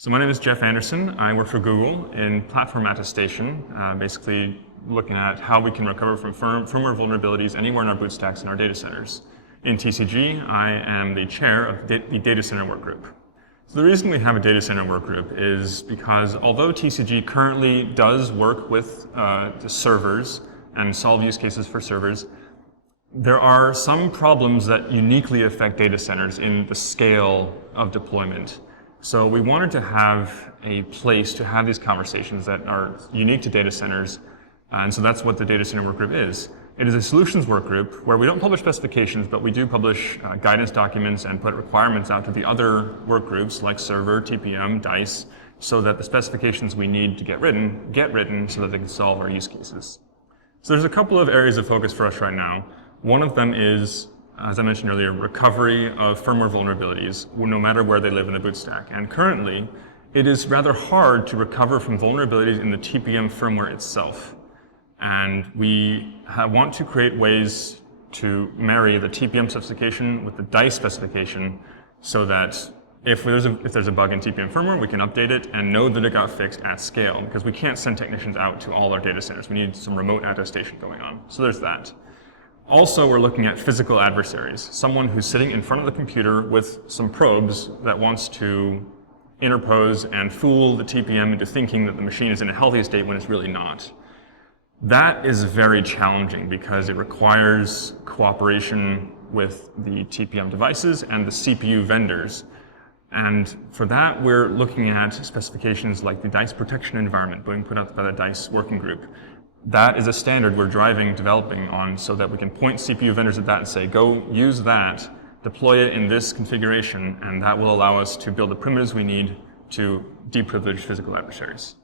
So my name is Jeff Andersen. I work for Google in platform attestation, basically looking at how we can recover from firmware vulnerabilities anywhere in our boot stacks and our data centers. In TCG, I am the chair of the data center work group. So the reason we have a data center work group is because although TCG currently does work with the servers and solve use cases for servers, there are some problems that uniquely affect data centers in the scale of deployment. So we wanted to have a place to have these conversations that are unique to data centers, and so that's what the data center work group is. It is a solutions work group where we don't publish specifications, but we do publish guidance documents and put requirements out to the other work groups like server, TPM, DICE, so that the specifications we need to get written so that they can solve our use cases. So there's a couple of areas of focus for us right now. One of them is, as I mentioned earlier, recovery of firmware vulnerabilities, no matter where they live in the boot stack. And currently, it is rather hard to recover from vulnerabilities in the TPM firmware itself. And we want to create ways to marry the TPM specification with the DICE specification so that if there's a bug in TPM firmware, we can update it and know that it got fixed at scale, because we can't send technicians out to all our data centers. We need some remote attestation going on. So there's that. Also, we're looking at physical adversaries, someone who's sitting in front of the computer with some probes that wants to interpose and fool the TPM into thinking that the machine is in a healthy state when it's really not. That is very challenging because it requires cooperation with the TPM devices and the CPU vendors. And for that, we're looking at specifications like the DICE protection environment being put out by the DICE working group. That is a standard we're developing on so that we can point CPU vendors at that and say, go use that, deploy it in this configuration, and that will allow us to build the primitives we need to deprivilege physical adversaries.